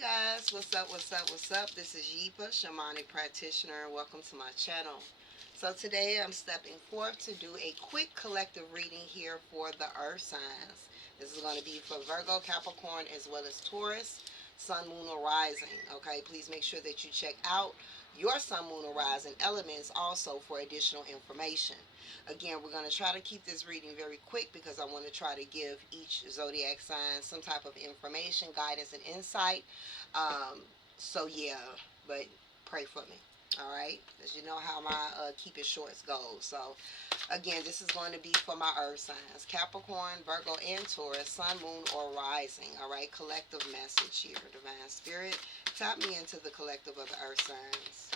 Guys, what's up, what's up, what's up? This is Yepa, shamanic practitioner. Welcome to my channel. So today I'm stepping forth to do a quick collective reading here for the earth signs. This is going to be for Virgo, Capricorn, as well as Taurus, Sun, Moon, or Rising. Okay, please make sure that you check out your Sun, Moon, or Rising elements also for additional information. Again, we're going to try to keep this reading very quick because I want to try to give each zodiac sign some type of information, guidance, and insight. Um, so yeah, but pray for me. All right, as you know how my keep it shorts goes. So again, this is going to be for my earth signs: Capricorn, Virgo, and Taurus, Sun, Moon, or Rising. All right, collective message here, Divine Spirit. Tap me into the collective of the earth signs.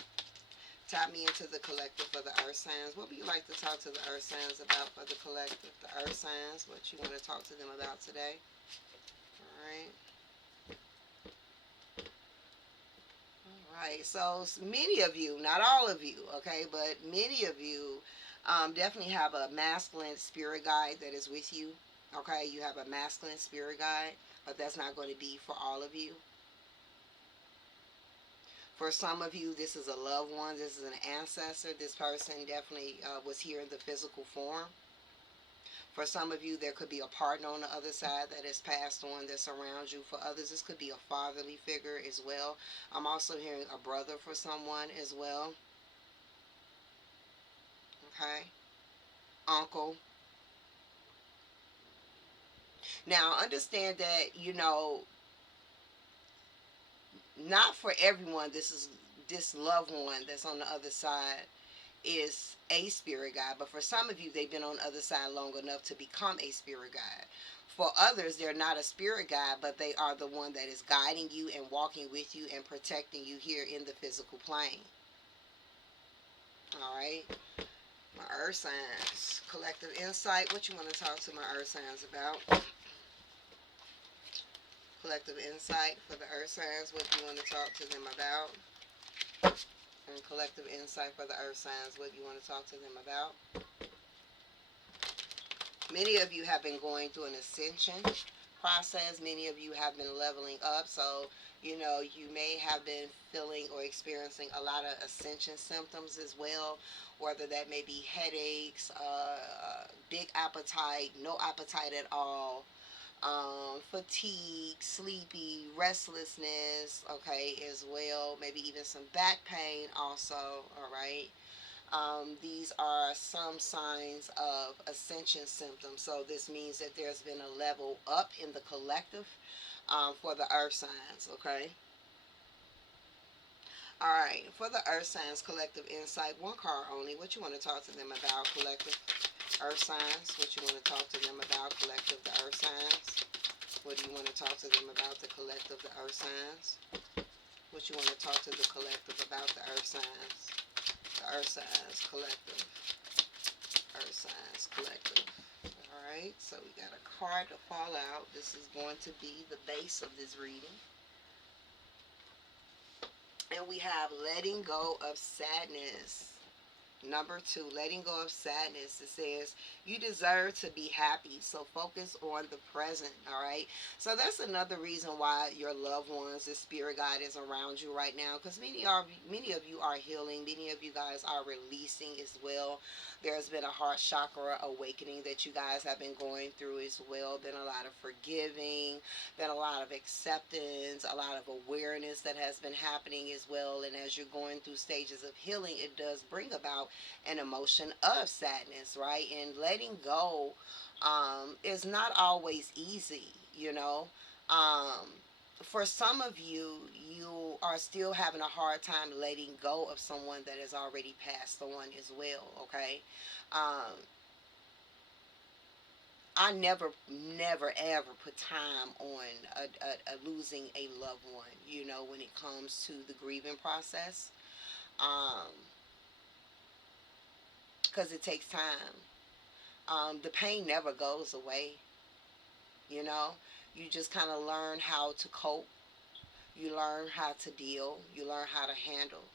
Tap me into the collective for the earth signs. What would you like to talk to the earth signs about for the collective? The earth signs, what you want to talk to them about today? All right. Right, so many of you, not all of you, okay, but many of you definitely have a masculine spirit guide that is with you, okay? You have a masculine spirit guide, but that's not going to be for all of you. For some of you, this is a loved one, this is an ancestor. This person definitely was here in the physical form. For some of you, there could be a partner on the other side that has passed on that's around you. For others, this could be a fatherly figure as well. I'm also hearing a brother for someone as well. Okay. Uncle. Now, understand that, not for everyone, this loved one that's on the other side is a spirit guide, but for some of you, they've been on the other side long enough to become a spirit guide. For others, they're not a spirit guide, but they are the one that is guiding you and walking with you and protecting you here in the physical plane. All right. My earth signs, collective insight. What you want to talk to my earth signs about? Collective insight for the earth signs. What do you want to talk to them about? And collective insight for the earth signs. What do you want to talk to them about? Many of you have been going through an ascension process. Many of you have been leveling up. So, you may have been feeling or experiencing a lot of ascension symptoms as well. Whether that may be headaches, big appetite, no appetite at all, fatigue, sleepy, restlessness, okay, as well. Maybe even some back pain also, all right. These are some signs of ascension symptoms. So this means that there's been a level up in the collective for the earth signs, okay? All right, for the earth signs, collective insight, one card only. What you want to talk to them about, collective earth signs? What you want to talk to them about, collective the earth signs? What do you want to talk to them about, the collective the earth signs? What you want to talk to the collective about, the earth signs? The earth signs, collective. Earth signs, collective. Alright, so we got a card to fall out. This is going to be the base of this reading. And we have letting go of sadness. Number 2, letting go of sadness. It says, you deserve to be happy, so focus on the present, all right? So that's another reason why your loved ones, the spirit guide is around you right now, because many of you are healing. Many of you guys are releasing as well. There's been a heart chakra awakening that you guys have been going through as well. Been a lot of forgiving, been a lot of acceptance, a lot of awareness that has been happening as well. And as you're going through stages of healing, it does bring about an emotion of sadness, right? And letting go is not always easy, for some of you, you are still having a hard time letting go of someone that has already passed on as well, okay? I never, ever put time on a losing a loved one, when it comes to the grieving process, because it takes time. The pain never goes away, you know? You just kind of learn how to cope. You learn how to deal. You learn how to handle.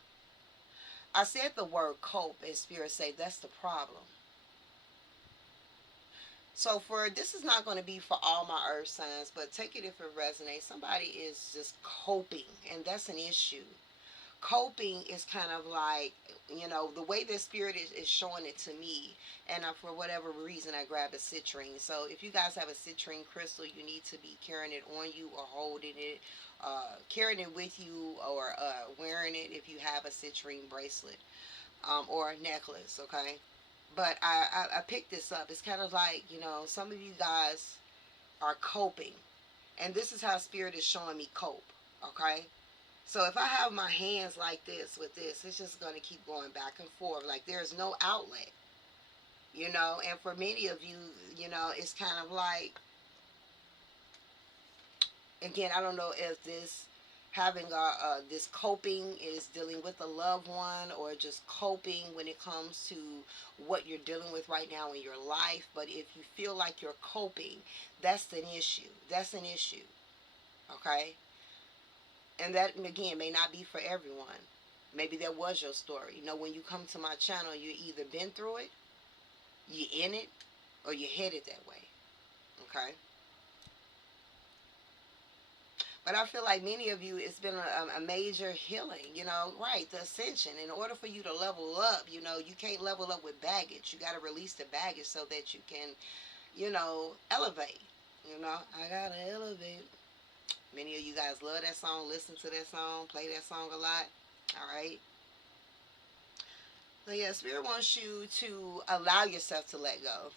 I said the word cope, and Spirit say that's the problem. So for this is not going to be for all my earth signs, but take it if it resonates. Somebody is just coping, and that's an issue. Coping is kind of like, the way the spirit is showing it to me, and for whatever reason I grabbed a citrine. So if you guys have a citrine crystal, you need to be carrying it on you or holding it, carrying it with you, or wearing it if you have a citrine bracelet, or a necklace, okay? But I picked this up. It's kind of like, some of you guys are coping, and this is how spirit is showing me cope, okay? So if I have my hands like this with this, it's just going to keep going back and forth. Like there's no outlet, And for many of you, it's kind of like, again, I don't know if this having this coping is dealing with a loved one, or just coping when it comes to what you're dealing with right now in your life. But if you feel like you're coping, that's an issue. That's an issue. Okay? And that, again, may not be for everyone. Maybe that was your story. When you come to my channel, you either been through it, you in it, or you headed that way. Okay? But I feel like many of you, it's been a major healing, right? The ascension. In order for you to level up, you can't level up with baggage. You got to release the baggage so that you can, elevate. I got to elevate. Many of you guys love that song, listen to that song, play that song a lot. All right? So yeah, Spirit wants you to allow yourself to let go.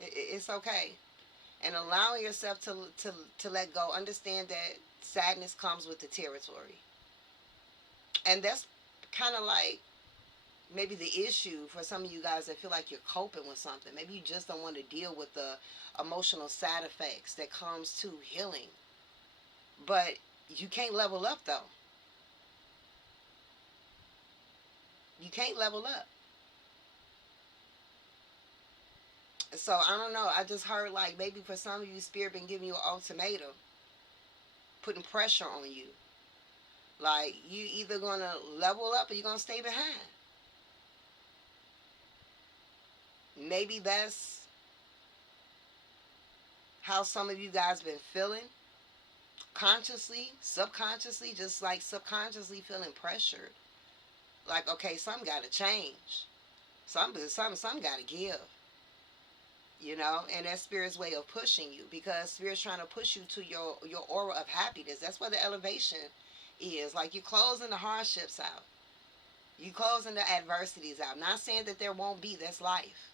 It's okay. And allowing yourself to let go, understand that sadness comes with the territory. And that's kind of like maybe the issue for some of you guys that feel like you're coping with something. Maybe you just don't want to deal with the emotional side effects that comes to healing. But you can't level up though. You can't level up. So I don't know. I just heard like maybe for some of you, Spirit been giving you an ultimatum, putting pressure on you. Like you either gonna level up or you're gonna stay behind. Maybe that's how some of you guys been feeling. Consciously, subconsciously, just like subconsciously feeling pressured. Like, okay, something gotta change. Something gotta give. And that's spirit's way of pushing you, because spirit's trying to push you to your aura of happiness. That's where the elevation is. Like you closing the hardships out, you closing the adversities out. Not saying that there won't be, that's life,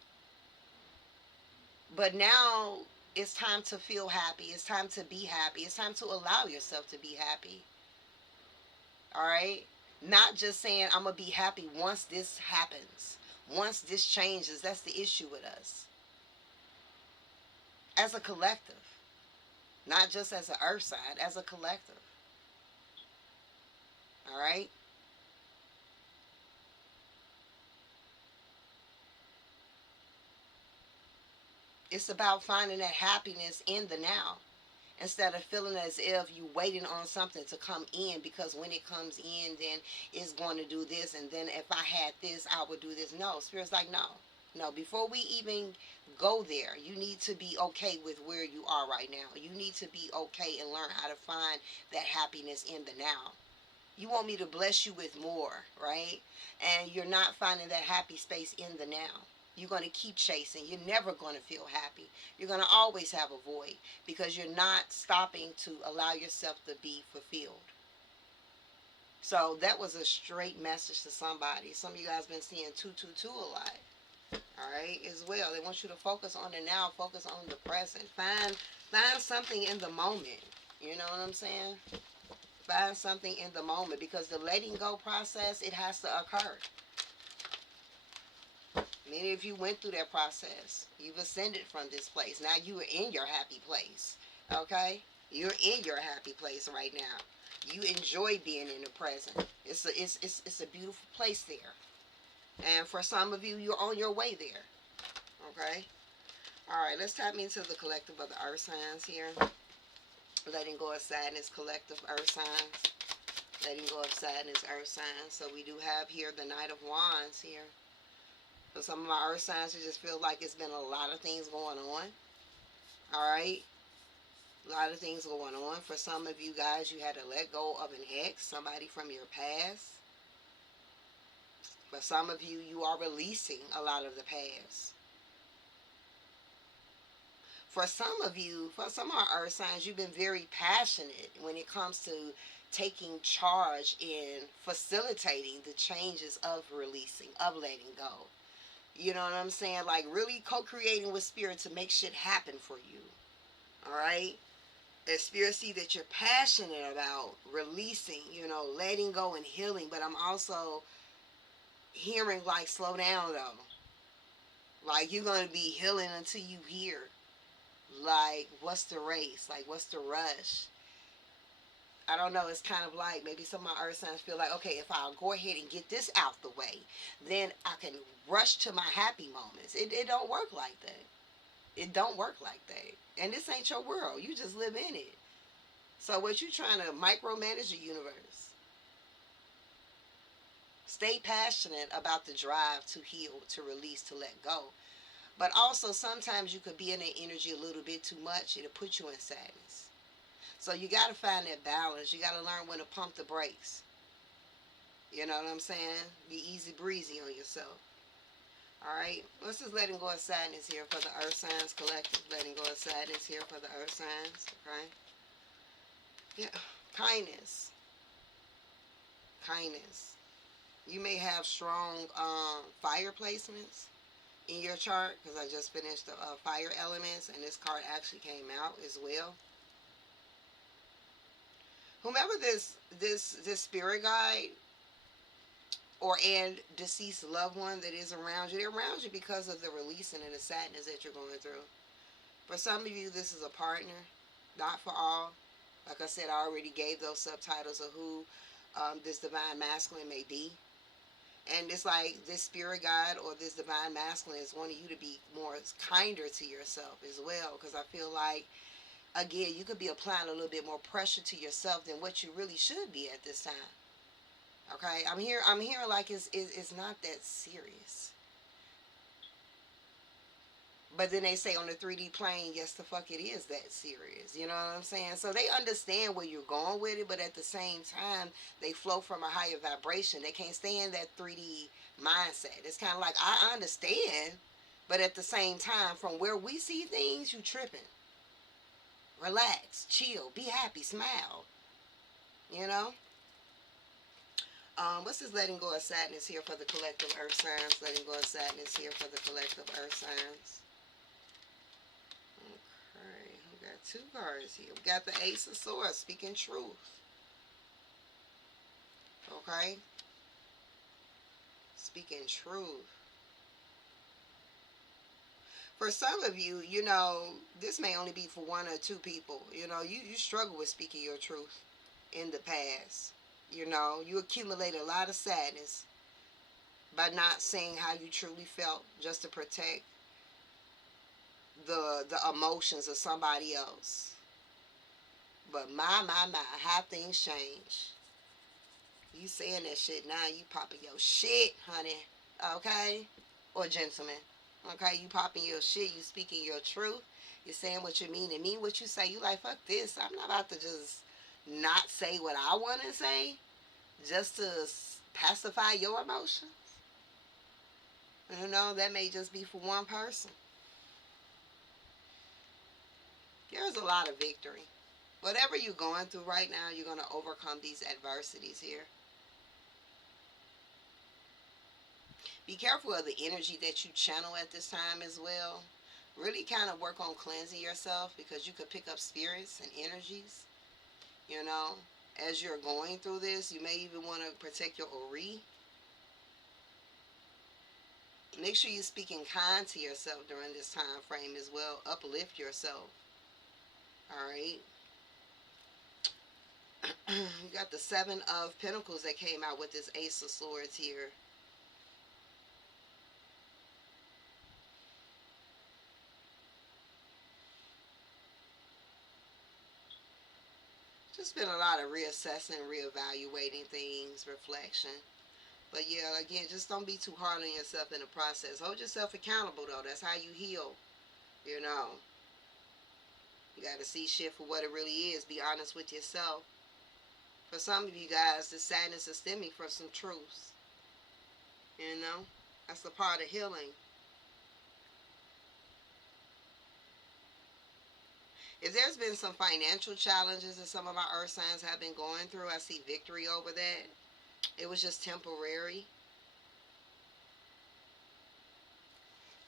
but now it's time to feel happy. It's time to be happy. It's time to allow yourself to be happy. All right, not just saying I'm gonna be happy once this happens, once this changes. That's the issue with us as a collective. Not just as an earth sign, as a collective. All right? It's about finding that happiness in the now, instead of feeling as if you're waiting on something to come in, because when it comes in, then it's going to do this, and then if I had this, I would do this. No, Spirit's like, no. No, before we even go there, you need to be okay with where you are right now. You need to be okay and learn how to find that happiness in the now. You want me to bless you with more, right? And you're not finding that happy space in the now. You're going to keep chasing. You're never going to feel happy. You're going to always have a void, because you're not stopping to allow yourself to be fulfilled. So that was a straight message to somebody. Some of you guys been seeing 222 a lot. All right, as well. They want you to focus on the now, focus on the present. Find something in the moment. You know what I'm saying? Find something in the moment, because the letting go process, it has to occur. Many of you went through that process. You've ascended from this place. Now you are in your happy place. Okay? You're in your happy place right now. You enjoy being in the present. It's a beautiful place there. And for some of you, you're on your way there. Okay? Alright, let's tap into the collective of the earth signs here. Letting go of sadness, collective earth signs. Letting go of sadness, earth signs. So we do have here the Knight of Wands here. For some of my earth signs, it just feels like it's been a lot of things going on. All right. A lot of things going on. For some of you guys, you had to let go of an ex, somebody from your past. For some of you, you are releasing a lot of the past. For some of you, for some of our earth signs, you've been very passionate when it comes to taking charge in facilitating the changes of releasing, of letting go. You know what I'm saying? Like really co-creating with spirit to make shit happen for you. All right? And spirit see that you're passionate about releasing, letting go and healing. But I'm also hearing like, slow down though. Like you're going to be healing until you hear. Like, what's the race? Like, what's the rush? I don't know. It's kind of like maybe some of my earth signs feel like, okay, if I'll go ahead and get this out the way, then I can rush to my happy moments. It don't work like that. It don't work like that. And this ain't your world. You just live in it. So what you trying to micromanage the universe? Stay passionate about the drive to heal, to release, to let go. But also sometimes you could be in that energy a little bit too much. It'll put you in sadness. So you got to find that balance. You got to learn when to pump the brakes. You know what I'm saying? Be easy breezy on yourself. All right. Let's just letting go of sadness here for the earth signs collective. Letting go of sadness here for the earth signs. Okay. Yeah. Kindness. Kindness. You may have strong fire placements in your chart because I just finished the fire elements and this card actually came out as well. Whomever this spirit guide or and deceased loved one that is around you, they're around you because of the releasing and the sadness that you're going through. For some of you, this is a partner, not for all. Like I said, I already gave those subtitles of who this divine masculine may be. And it's like this spirit guide or this divine masculine is wanting you to be more kinder to yourself as well. Because I feel like, again, you could be applying a little bit more pressure to yourself than what you really should be at this time. Okay, I'm hearing like it's not that serious. But then they say on the 3D plane, yes, the fuck it is that serious. You know what I'm saying? So they understand where you're going with it, but at the same time, they flow from a higher vibration. They can't stay in that 3D mindset. It's kind of like, I understand, but at the same time, from where we see things, you tripping. Relax, chill, be happy, smile. You know? What's this letting go of sadness here for the collective earth signs? Letting go of sadness here for the collective earth signs. Okay, we got two cards here. We got the Ace of Swords, speaking truth. Okay? Speaking truth. For some of you, this may only be for one or two people. You struggle with speaking your truth in the past. You accumulate a lot of sadness by not saying how you truly felt just to protect the emotions of somebody else. But my, how things change. You saying that shit now, you popping your shit, honey. Okay? Or gentlemen. Okay? You popping your shit, you speaking your truth. You're saying what you mean and mean what you say. You like, fuck this. I'm not about to just not say what I want to say just to pacify your emotions. That may just be for one person. There's a lot of victory. Whatever you're going through right now, you're going to overcome these adversities here. Be careful of the energy that you channel at this time as well. Really kind of work on cleansing yourself because you could pick up spirits and energies. As you're going through this, you may even want to protect your Ori. Make sure you're speaking kind to yourself during this time frame as well. Uplift yourself. Alright. You got the Seven of Pentacles that came out with this Ace of Swords here. Just been a lot of reassessing, reevaluating things, reflection. But yeah, again, just don't be too hard on yourself in the process. Hold yourself accountable, though. That's how you heal. You know, you got to see shit for what it really is. Be honest with yourself. For some of you guys, the sadness is stemming from some truths. You know, that's a part of healing. If there's been some financial challenges that some of our earth signs have been going through, I see victory over that. It was just temporary.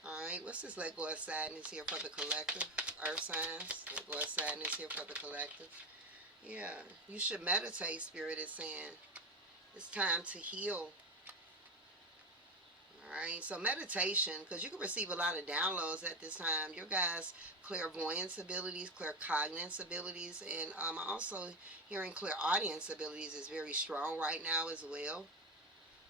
Alright, what's this let go of sadness here for the collective? Earth signs, let go of sadness here for the collective. Yeah, you should meditate, Spirit is saying. It's time to heal. Alright, so meditation, because you can receive a lot of downloads at this time. Your guys' clairvoyance abilities, claircognizance abilities, and also hearing clairaudience abilities is very strong right now as well.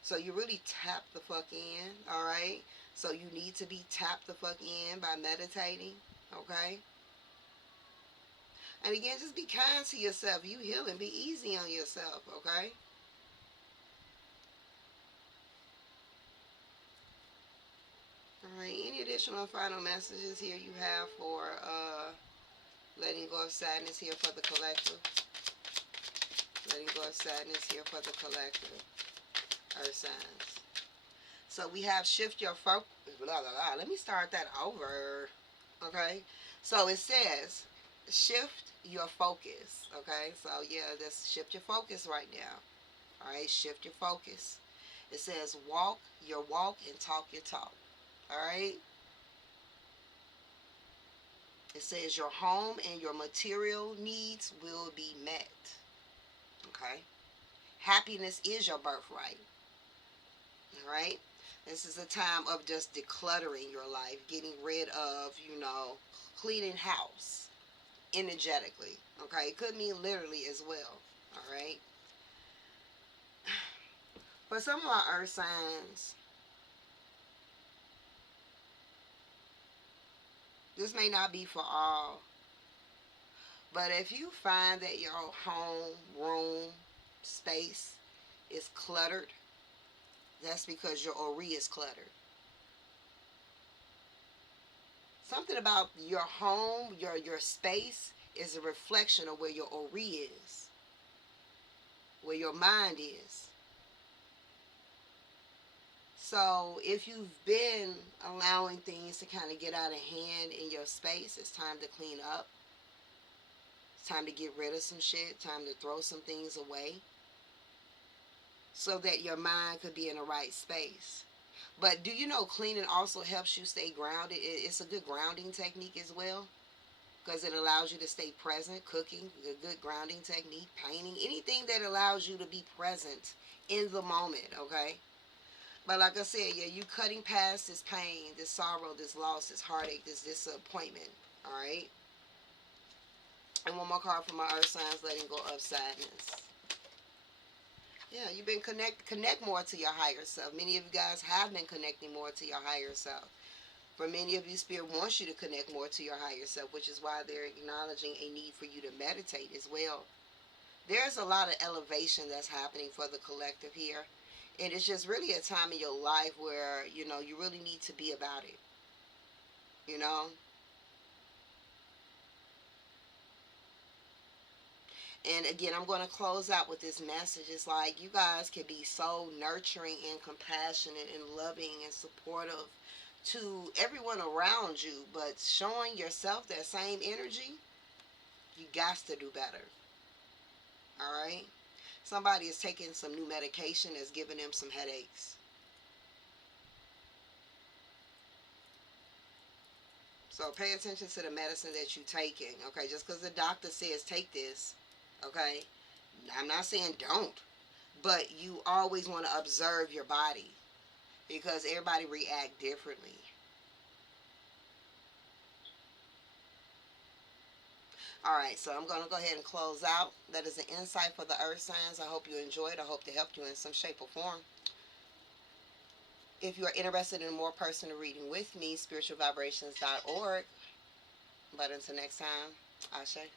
So you really tap the fuck in, alright? So you need to be tapped the fuck in by meditating, okay? And again, just be kind to yourself. You healing, be easy on yourself, okay? Alright, any additional final messages here you have for letting go of sadness here for the collective? Letting go of sadness here for the collective. Earth signs. So we have shift your focus. Blah, blah, blah. Let me start that over. Okay? So it says shift your focus. Okay? So yeah, just shift your focus right now. Alright? Shift your focus. It says walk your walk and talk your talk. Alright? It says your home and your material needs will be met. Okay? Happiness is your birthright. Alright? This is a time of just decluttering your life, getting rid of, cleaning house energetically. Okay? It could mean literally as well. Alright? For some of our earth signs, this may not be for all, but if you find that your home, room, space is cluttered, that's because your Ori is cluttered. Something about your home, your space is a reflection of where your Ori is, where your mind is. So if you've been allowing things to kind of get out of hand in your space, it's time to clean up. It's time to get rid of some shit, time to throw some things away so that your mind could be in the right space. But do you know cleaning also helps you stay grounded? It's a good grounding technique as well, because it allows you to stay present. Cooking, a good grounding technique. Painting, anything that allows you to be present in the moment, okay? But like I said, yeah, you cutting past this pain, this sorrow, this loss, this heartache, this disappointment, all right? And one more card from my earth signs, letting go of sadness. Yeah, you've been connect more to your higher self. Many of you guys have been connecting more to your higher self. For many of you, Spirit wants you to connect more to your higher self, which is why they're acknowledging a need for you to meditate as well. There's a lot of elevation that's happening for the collective here. And it's just really a time in your life where, you really need to be about it. You know? And again, I'm going to close out with this message. It's like you guys can be so nurturing and compassionate and loving and supportive to everyone around you, but showing yourself that same energy, you got to do better. All right? Somebody is taking some new medication that's giving them some headaches. So pay attention to the medicine that you're taking, okay? Just because the doctor says take this, okay? I'm not saying don't, but you always want to observe your body because everybody react differently. Alright, so I'm going to go ahead and close out. That is an insight for the earth signs. I hope you enjoyed. I hope to help you in some shape or form. If you are interested in more personal reading with me, spiritualvibrations.org. But until next time, Ashe.